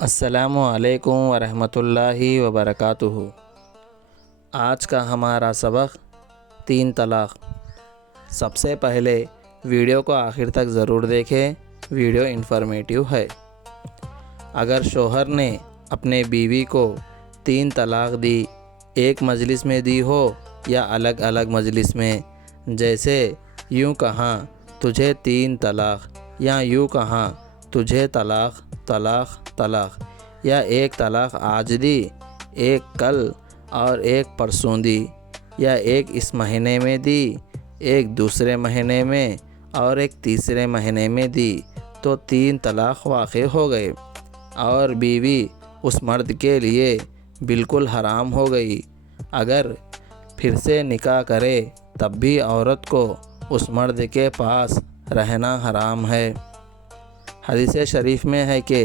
السلام علیکم ورحمۃ اللہ وبرکاتہ۔ آج کا ہمارا سبق 3 طلاق۔ سب سے پہلے ویڈیو کو آخر تک ضرور دیکھیں، ویڈیو انفارمیٹیو ہے۔ اگر شوہر نے اپنے بیوی کو 3 طلاق دی، ایک مجلس میں دی ہو یا الگ الگ مجلس میں، جیسے یوں کہاں تجھے 3 طلاق، یا یوں کہاں تجھے طلاق طلاق طلاق، یا ایک طلاق آج دی، ایک کل اور ایک پرسوں دی، یا ایک اس مہینے میں دی، ایک دوسرے مہینے میں اور ایک تیسرے مہینے میں دی، تو 3 طلاق واقع ہو گئے اور بیوی اس مرد کے لیے بالکل حرام ہو گئی۔ اگر پھر سے نکاح کرے تب بھی عورت کو اس مرد کے پاس رہنا حرام ہے۔ حدیث شریف میں ہے کہ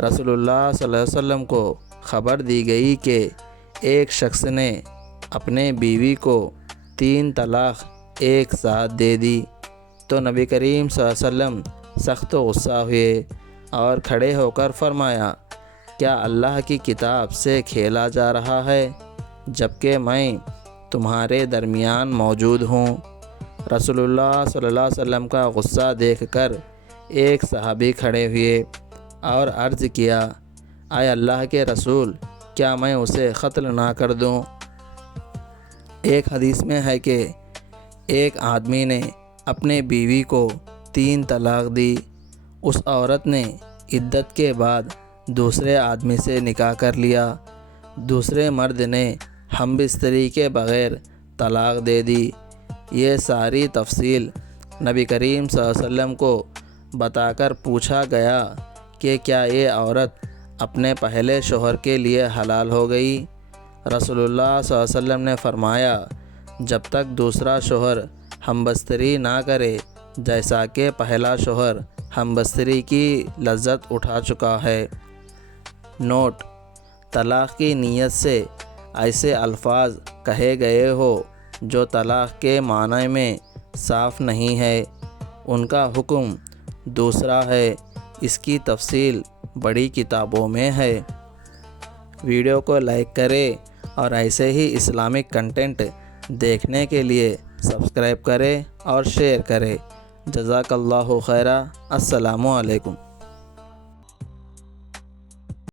رسول اللہ صلی اللہ علیہ وسلم کو خبر دی گئی کہ ایک شخص نے اپنے بیوی کو 3 طلاق ایک ساتھ دے دی، تو نبی کریم صلی اللہ علیہ وسلم سخت غصہ ہوئے اور کھڑے ہو کر فرمایا، کیا اللہ کی کتاب سے کھیلا جا رہا ہے جبکہ میں تمہارے درمیان موجود ہوں؟ رسول اللہ صلی اللہ علیہ وسلم کا غصہ دیکھ کر ایک صحابی کھڑے ہوئے اور عرض کیا، اے اللہ کے رسول، کیا میں اسے قتل نہ کر دوں؟ ایک حدیث میں ہے کہ ایک آدمی نے اپنے بیوی کو 3 طلاق دی۔ اس عورت نے عدت کے بعد دوسرے آدمی سے نکاح کر لیا۔ دوسرے مرد نے ہم بستری کے بغیر طلاق دے دی۔ یہ ساری تفصیل نبی کریم صلی اللہ علیہ وسلم کو بتا کر پوچھا گیا کہ کیا یہ عورت اپنے پہلے شوہر کے لیے حلال ہو گئی؟ رسول اللہ صلی اللہ علیہ وسلم نے فرمایا، جب تک دوسرا شوہر ہم بستری نہ کرے جیسا کہ پہلا شوہر ہم بستری کی لذت اٹھا چکا ہے۔ نوٹ: طلاق کی نیت سے ایسے الفاظ کہے گئے ہو جو طلاق کے معنی میں صاف نہیں ہے، ان کا حکم دوسرا ہے۔ اس کی تفصیل بڑی کتابوں میں ہے۔ ویڈیو کو لائک کریں اور ایسے ہی اسلامک کنٹینٹ دیکھنے کے لیے سبسکرائب کریں اور شیئر کریں۔ جزاک اللہ خیرا۔ السلام علیکم۔